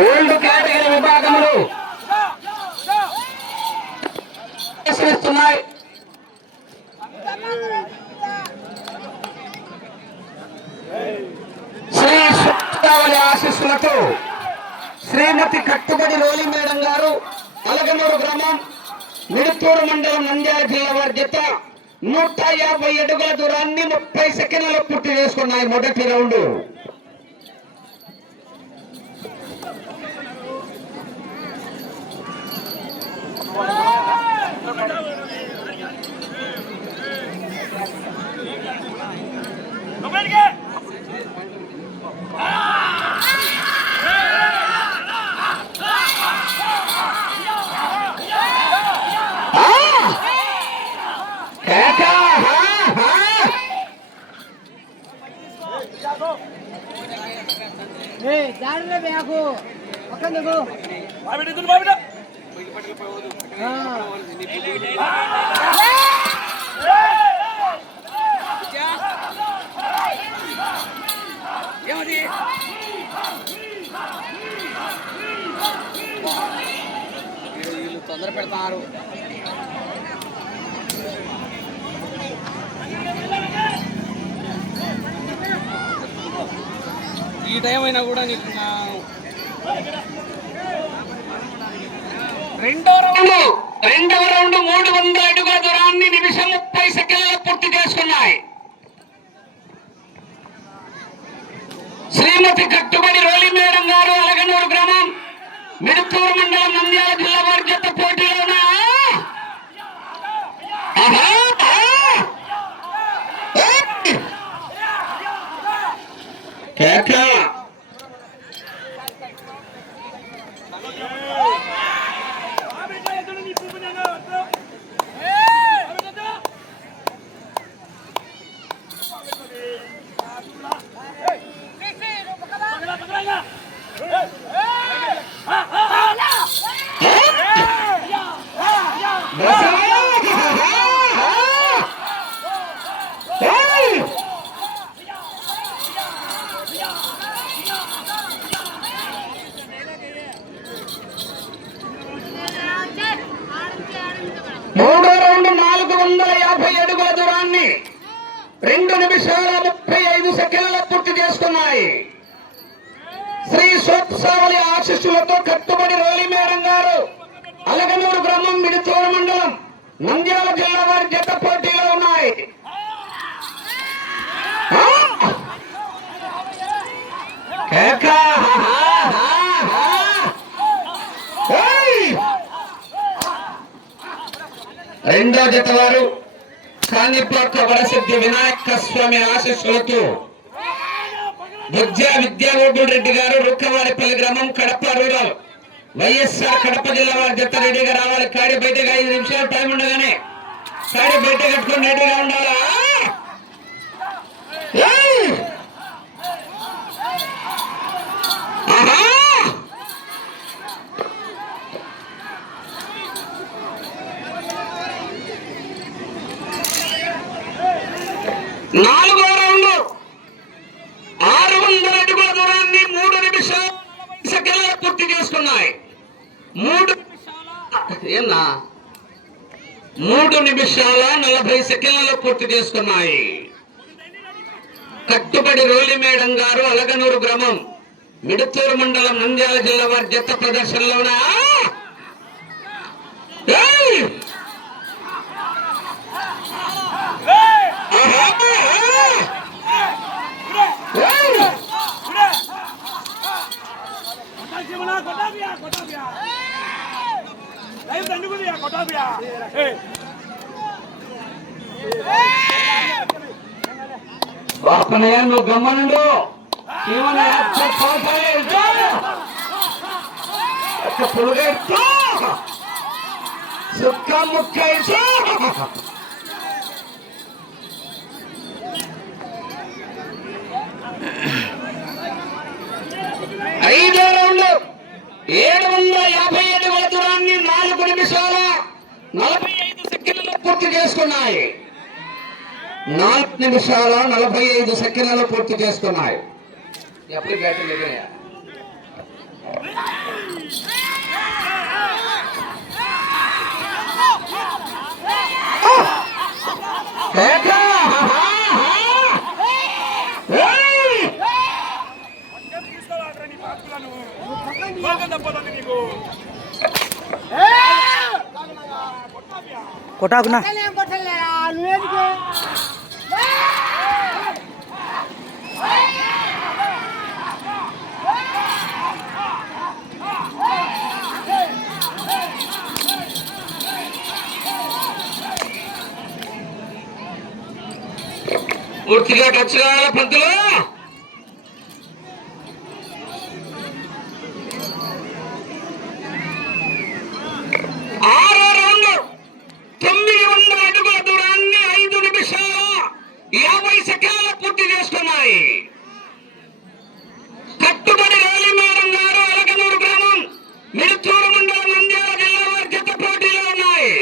Old category విభాగంలో ప్రశ్నిస్తున్నాయి. శ్రీ సుప్తావళి ఆశీస్సులతో శ్రీమతి కట్టుబడి రోలి మేడం గారు అలగనూరు గ్రామం మిడుతూరు మండలం నంద్యాల జిల్లా వారి జత 150 అడుగుల దూరాన్ని 30 సెకండ్లలో పూర్తి చేసుకున్నాయి. మొదటి రౌండ్ తొందర పెడతారు. ఈ టైం అయినా కూడా నీకు రెండవ రౌండ్ 300 అడుగుల దూరాన్ని నిమిషం 30 సెకండ్లలో పూర్తి చేసుకున్నాయి. శ్రీమతి కట్టుబడి రోలి మేడం గారు అలగనూరు గ్రామం మిడుతూరు మండలం నంద్యాల జిల్లా వారి జత పోటీలో మూడో రౌండ్ 450 అడుగుల దూరాన్ని 2 నిమిషాల 35 సెకండ్లలో పూర్తి చేసుకున్నాయి. శ్రీ సోత్సావళి ఆశీస్సులతో కట్టుబడి రోలి మేడం గారు అలగనూరు గ్రామం మిడుతూరు మండలం నంద్యాల జిల్లా వారి జత పోటీలో ఉన్నాయి. రెండో జత వారు కాణిపాక వరసిద్ధి వినాయక స్వామి ఆశీస్సులతో బుజ్జా విద్యాగోపాల్ రెడ్డి గారు రుక్కవారిపల్లి గ్రామం కడప రూరల్ వైఎస్ఆర్ కడప జిల్లా వారి జత రెడీగా రావాలి. కాడి బయటగా 5 నిమిషాలు టైం ఉండగానే కాడి బయట కట్టుకొని రెడీగా ఉండాలా. నాలుగో రౌండ్ 600 అడుగుల దూరాన్ని 3 నిమిషాల సెకండ్లలో పూర్తి చేసుకున్నాయి. 3 నిమిషాల 40 సెకండ్లలో పూర్తి చేసుకున్నాయి. కట్టుబడి రోలి మేడం గారు అలగనూరు గ్రామం మిడుతూరు మండలం నంద్యాల జిల్లా వారి జత ప్రదర్శనలోనే బాపనయ్య నువ్వు గమ్మనుండు. పులుగెట్టు సుక్క ముక్క చేసుకున్నాయి. 4 నిమిషాల 45 సెకండ్లలో పూర్తి చేసుకున్నాయి. ఎప్పుడు బ్యాటింగ్ ఎదురయ్యా కొట్టాకునా పూర్తిగా టచ్ కావాల పంతులు. ఆరో రౌండ్ 900 అడుగుల దూరాన్ని 5 నిమిషాల 50 సెకండ్ల పూర్తి చేస్తున్నాయి. కట్టుబడి రేలి మేడం గారు అలగనూరు గ్రామం మిడుతూరు మండలం నంద్యాల జిల్లా వారి జత పోటీలో ఉన్నాయి.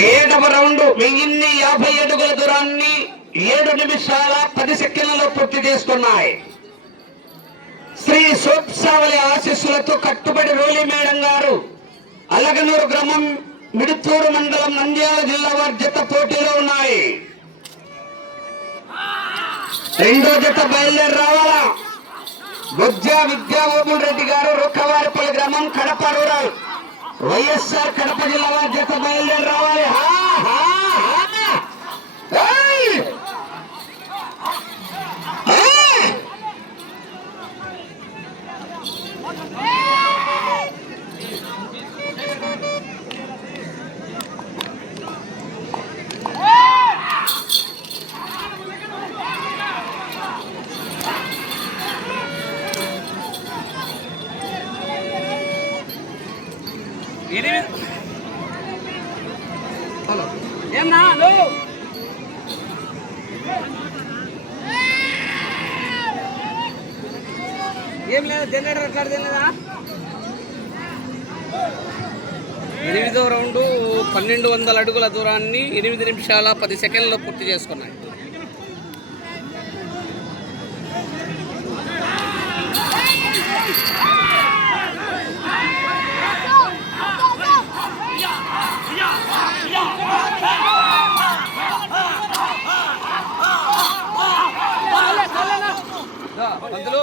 ఏడవ రౌండ్ 1050 అడుగుల దూరాన్ని 7 నిమిషాల 10 సెకండ్లలో పూర్తి చేసుకున్నాయి. శ్రీ సోత్సావలి ఆశీస్సులతో కట్టుబడి రోలి మేడం గారు అలగనూరు గ్రామం మిడుతూరు మండలం నంద్యాల జిల్లా వారి జత పోటీలో ఉన్నాయి. రెండో జత బయలుదేరి రావాలా. బొజ్జ విద్యాగోపుల్ రెడ్డి గారు రొక్కవారిపల్లి గ్రామం కడప రూరల్ వైఎస్ఆర్ కడప జిల్లా వారి జత బయలుదేరి రావాలి. ఏం లేదు జనరేటర్ ఎట్లా తెలియదా. 8వ రౌండ్ 1200 అడుగుల దూరాన్ని 8 నిమిషాల 10 సెకండ్లలో పూర్తి చేసుకున్నాయి. పంతులు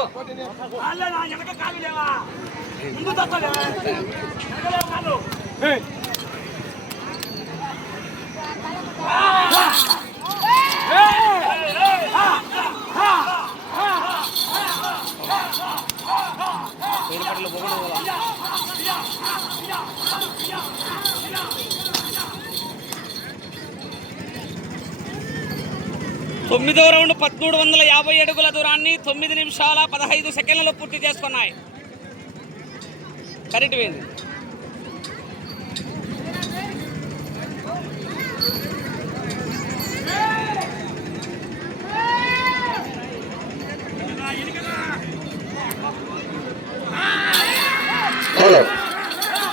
తొమ్మిదవ రౌండ్ 1350 అడుగుల దూరాన్ని 9 నిమిషాల 15 సెకండ్లలో పూర్తి చేసుకున్నాయి. కరెంట్ పోయింది.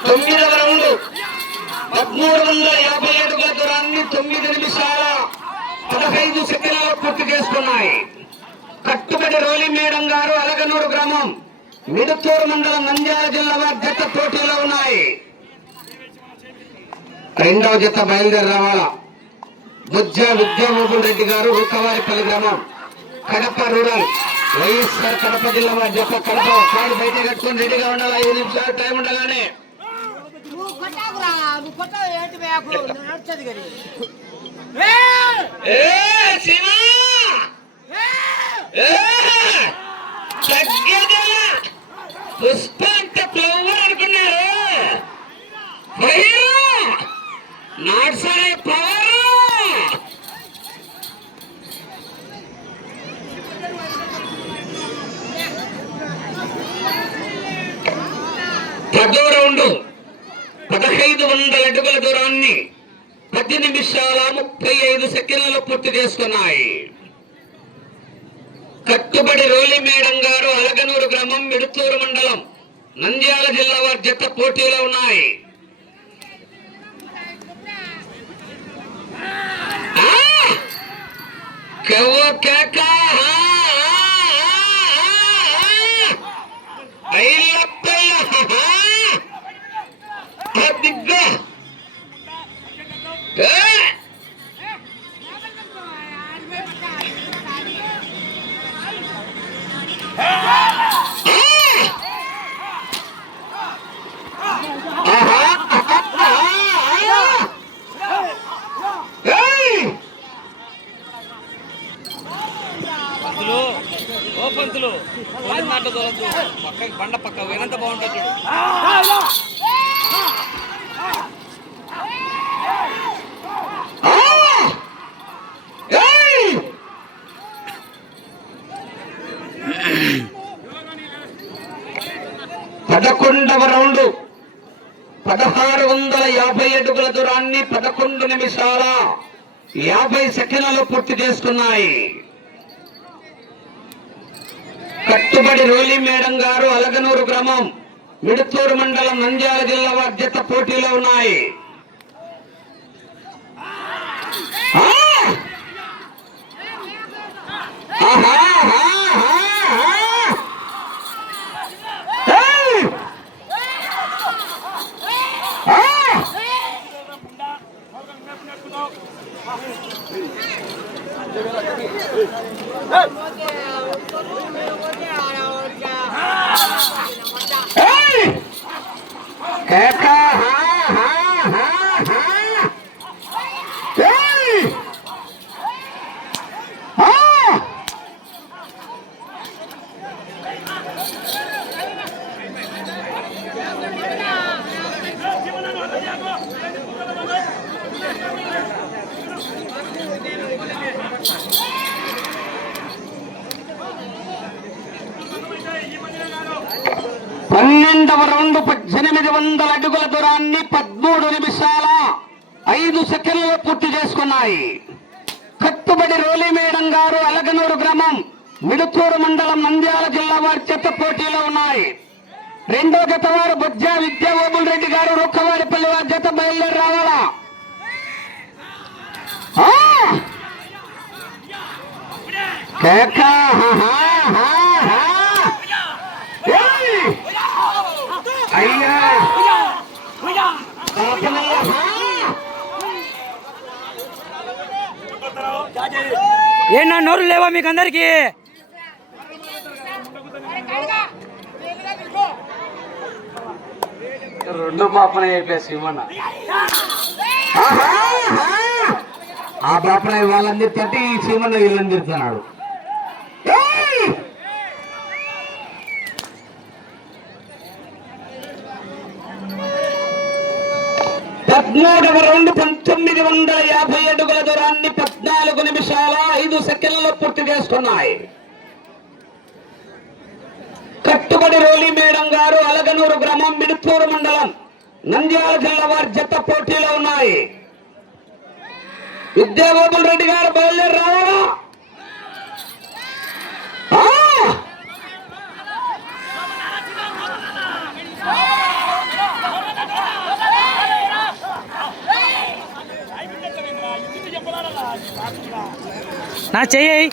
తొమ్మిదవ రౌండ్ 1350 అడుగుల దూరాన్ని 9 నిమిషాల 15 సెకండ్లలో పూర్తి చేసుకున్నాయి. కట్టుబడి రోలి మేడం గారు అలగనూరు గ్రామం మిడుతూరు మండలం నంద్యాల జిల్లా వారి జత పోటీలో ఉన్నాయి. రెండవ జత బయలుదేరి రావాలా. బుజ్జ విద్యామోహన్ రెడ్డి గారు రుక్కవారిపల్లి గ్రామం కడప రూరల్ వైఎస్ఆర్ కడప జిల్లా వారి జత. కడప కాడు బయట కట్టుకొని రెడీగా ఉండాలి. 5 నిమిషాలు టైం ఉండగానే పుష్ప అంత ఫ్లవర్ అనుకున్నారు. నాట్సాలే పవర్. 10వ రౌండ్ 1500 అడుగుల దూరాన్ని 10 నిమిషాల 35 సెకండ్లలో పూర్తి చేసుకున్నాయి. కట్టుబడి రోలి మేడం గారు అలగనూరు గ్రామం మిడుతూరు మండలం నంద్యాల జిల్లా వారి జత పోటీలో ఉన్నాయి. పంతులు మాట తోలద్దు, పక్కకి బండ పక్క వినంత బాగుంటుంది చూడు. పదకొండవ రౌండ్ 1650 అడుగుల దూరాన్ని 11 నిమిషాల 50 సెకండ్లలో పూర్తి చేసుకున్నాయి. కట్టుబడి రోలి మేడం గారు అలగనూరు గ్రామం మిడుతూరు మండలం నంద్యాల జిల్లా వారి జత పోటీలో ఉన్నాయి. పన్నెండవ రౌండ్ 1800 అడుగుల దూరాన్ని 13 నిమిషాల 5 సెకండ్లలో పూర్తి చేసుకున్నాయి. కట్టుబడి రోలి మేడం గారు అలగనూరు గ్రామం మిడుతూరు మండలం నంద్యాల జిల్లా వారి చెత్త పోటీలో ఉన్నాయి. రెండో జత వారు బుజ్జ విద్యామోహన్ రెడ్డి గారు రుక్కవారిపల్లి వారి జత బయలుదేరి రావాలా. అయ్యా ఏనా నోరు లేవా మీకు అందరికి? రెండు పాపన చెప్పేసి ఇవ్వన్న ఆ పాపన వాళ్ళందరి తట్టి ఈ సీమన్న వీళ్ళని తిరుగుతున్నాడు. 13వ రౌండ్ 1950 అడుగుల దూరాన్ని 14 నిమిషాల 5 సెకండ్లలో పూర్తి చేసుకున్నాయి. కట్టుబడి రోలి మేడం గారు అలగనూరు గ్రామం మిడుతూరు మండలం నంద్యాల జిల్లా వారి జత పోటీలో ఉన్నాయి. విద్యామోహన్ రెడ్డి గారు బయలుదేరి రావాలా. నా చెయ్యి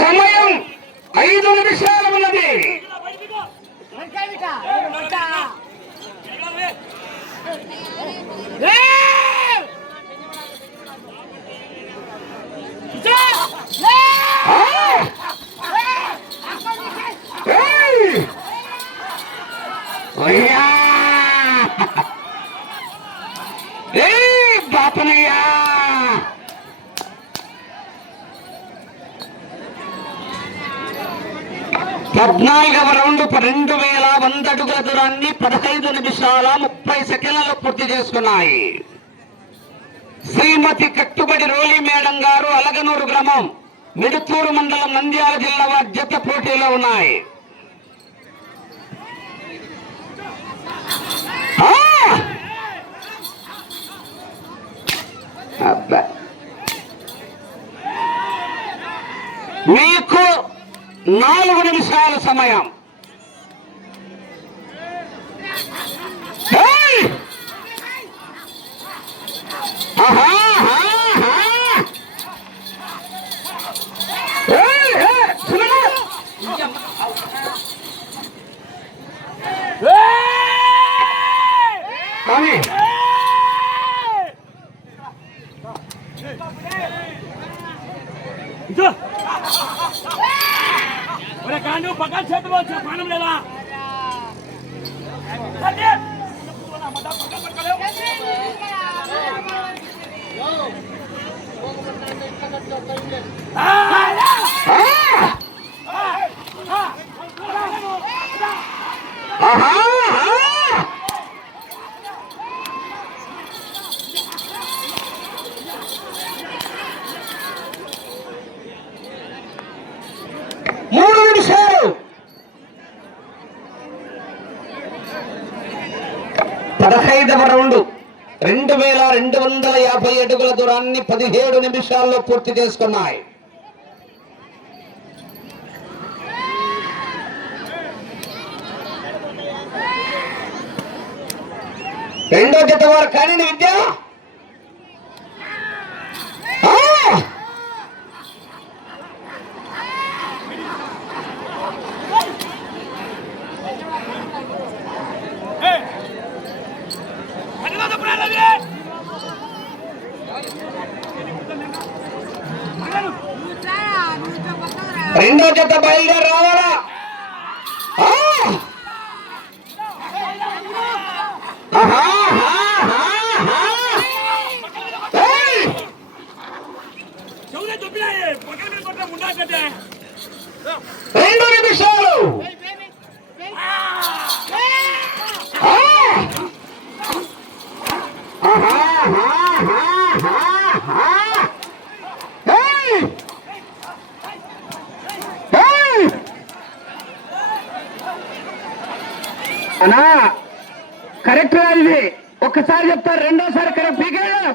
సమయం 5 నిమిషాలు ఉన్నది. అయ్యా బాపనయ్యా 14వ రౌండ్ 2100 అడుగుల దూరాన్ని 15 నిమిషాల 30 సెకండ్లలో పూర్తి చేసుకున్నాయి. శ్రీమతి కట్టుబడి రోలి మేడం గారు అలగనూరు గ్రామం మిడుతూరు మండలం నంద్యాల జిల్లా వారి జత పోటీలో ఉన్నాయి. మీకు 4 నిమిషాల సమయం. పక్కన చేతులు పానం లేదా రౌండ్ 2250 అడుగుల దూరాన్ని 17 నిమిషాల్లో పూర్తి చేసుకున్నాయి. రెండో జత వారు కానీ విద్య రెండో జత బయలుదేరి రావాలా? రెండు నిమిషాలు. అన్నా కరెక్ట్ ఇది ఒక్కసారి చెప్తారు, రెండోసారి కరెక్ట్ పీకేయాలి.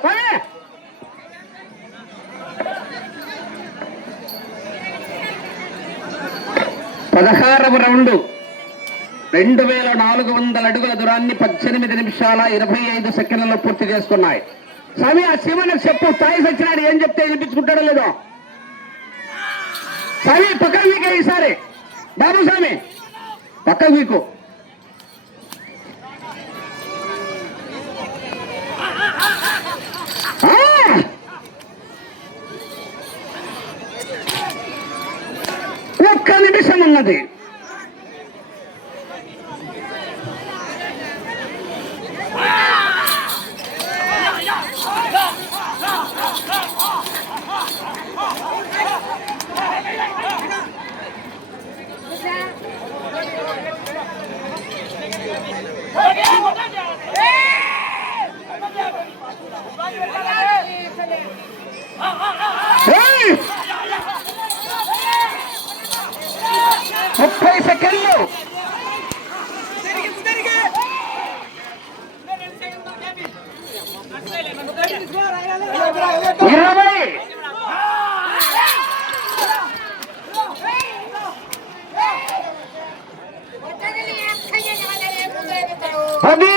16వ రౌండ్ 2400 అడుగుల దూరాన్ని 18 నిమిషాల 25 సెకండ్లలో పూర్తి చేసుకున్నాయి. స్వామి ఆ శివనకు చెప్పు, తాయి సచ్చినాడు ఏం చెప్తే వినిపించుకుంటాడో లేదో. స్వామి పక్కన వీకే ఈసారి, బాబు స్వామి పక్క వీకు. ఒక్క నిమిషం ఉన్నది. Hey! 30 సెకండ్లు. 20. అది